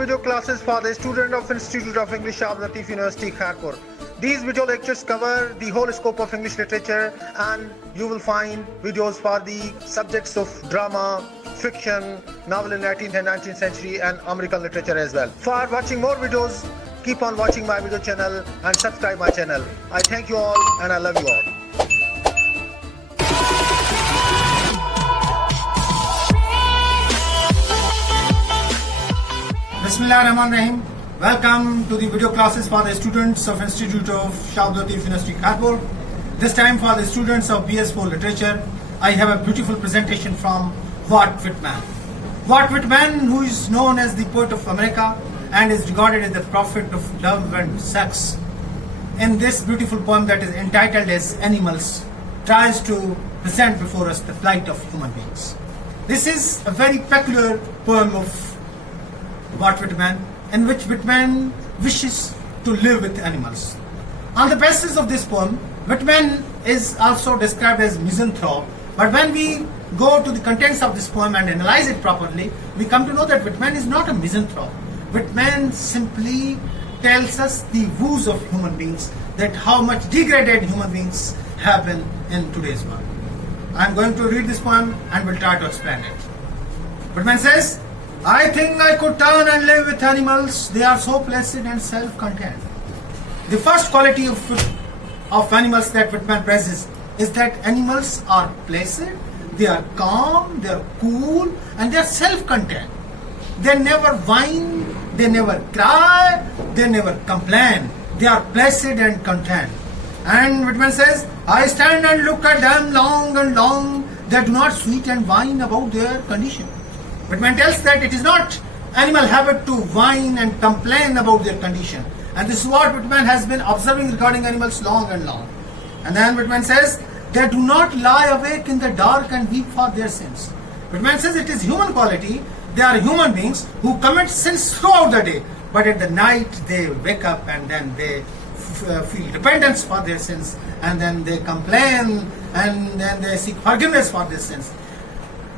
video classes for the student of Institute of English Latif University, Khokhar. These video lectures cover the whole scope of English literature, and you will find videos for the subjects of drama, fiction, novel in 18th and 19th century and American literature as well. For watching more videos, keep on watching my video channel and subscribe my channel. I thank you all and I love you all. Bismillahirrahmanirrahim. Welcome to the video classes for the students of Institute of Latif University, Khokhar. This time for the students of BS4 Literature, I have a beautiful presentation from Walt Whitman. Walt Whitman, who is known as the poet of America and is regarded as the prophet of love and sex, in this beautiful poem that is entitled as Animals, tries to present before us the plight of human beings. This is a very peculiar poem of Walt Whitman, in which Whitman wishes to live with animals. On the basis of this poem, Whitman is also described as misanthrope, but when we go to the contents of this poem and analyze it properly, we come to know that Whitman is not a misanthrope. Whitman simply tells us the woes of human beings, that how much degraded human beings have been in today's world. I am going to read this poem and will try to explain it. Whitman says, I think I could turn and live with animals. They are so placid and self-content. The first quality of animals that Whitman praises is that animals are placid, they are calm, they are cool, and they are self-content. They never whine, they never cry, they never complain. They are placid and content. And Whitman says, I stand and look at them long and long. They do not sweat and whine about their condition. Whitman tells that it is not animal habit to whine and complain about their condition. And this is what Whitman has been observing regarding animals long and long. And then Whitman says, they do not lie awake in the dark and weep for their sins. Whitman says it is human quality. They are human beings who commit sins throughout the day, but at the night they wake up and then they feel repentance for their sins, and then they complain and then they seek forgiveness for their sins.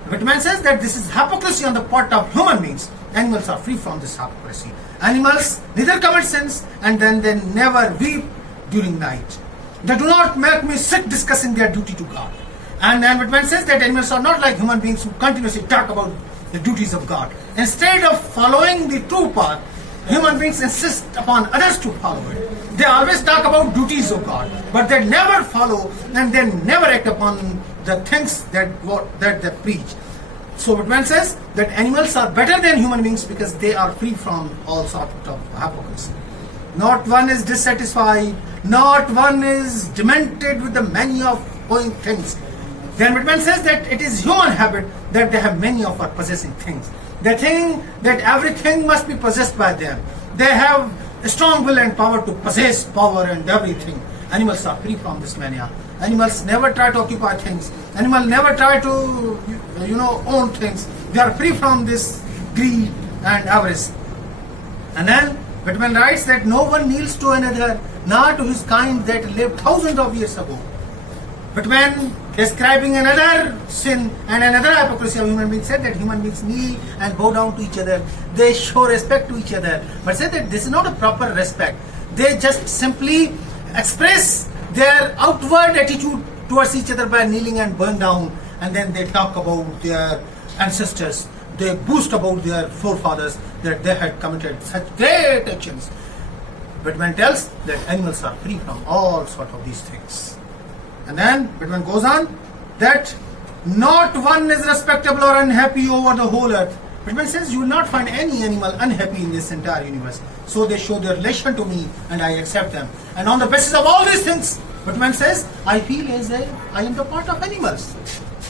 Whitman says that this is hypocrisy on the part of human beings. Animals are free from this hypocrisy. Animals neither commit sins and then they never weep during night. They do not make me sick discussing their duty to God. And then Whitman says that animals are not like human beings who continuously talk about the duties of God. Instead of following the true path, human beings insist upon others to follow it. They always talk about duties of God, but they never follow and they never act upon the things that they preach. So Whitman says that animals are better than human beings because they are free from all sorts of hypocrisy. Not one is dissatisfied, not one is demented with the many of owing things. Then Whitman says that it is human habit that they have many of our possessing things. They think that everything must be possessed by them. They have a strong will and power to possess power and everything. Animals are free from this mania. Animals never try to occupy things. Animals never try to, own things. They are free from this greed and avarice. And then Whitman writes that no one kneels to another, nor to his kind that lived thousands of years ago. Whitman, describing another sin and another hypocrisy of human beings, said that human beings kneel and bow down to each other. They show respect to each other, but said that this is not a proper respect. They just simply express their outward attitude towards each other by kneeling and bowing down, and then they talk about their ancestors. They boast about their forefathers that they had committed such great actions. Whitman tells that animals are free from all sorts of these things. And then Whitman goes on that not one is respectable or unhappy over the whole earth. Whitman says you will not find any animal unhappy in this entire universe. So they show their relation to me and I accept them. And on the basis of all these things, Whitman says, I feel as if I am the part of animals.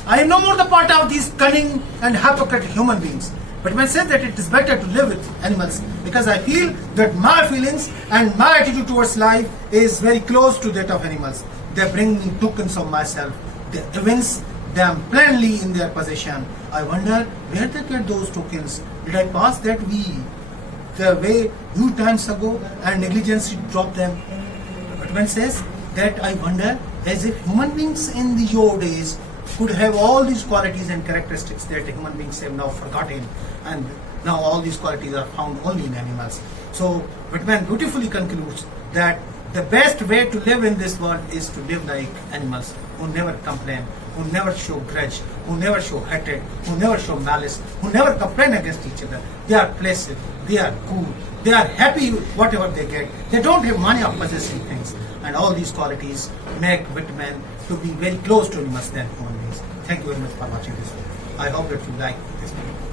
I am no more the part of these cunning and hypocrite human beings. Whitman says that it is better to live with animals because I feel that my feelings and my attitude towards life is very close to that of animals. They bring me tokens of myself. They evince them plainly in their possession. I wonder where they get those tokens. Did I pass that the way few times ago and negligently dropped them? Whitman says that I wonder as if human beings in the old days could have all these qualities and characteristics that human beings have now forgotten, and Now all these qualities are found only in animals. So Whitman beautifully concludes that the best way to live in this world is to live like animals, who never complain, who never show grudge, who never show hatred, who never show malice, who never complain against each other. They are placid, they are cool, they are happy with whatever they get. They don't have money of possessing things. And all these qualities make Whitman to be very close to animals than human beings. Thank you very much for watching this video. I hope that you like this video.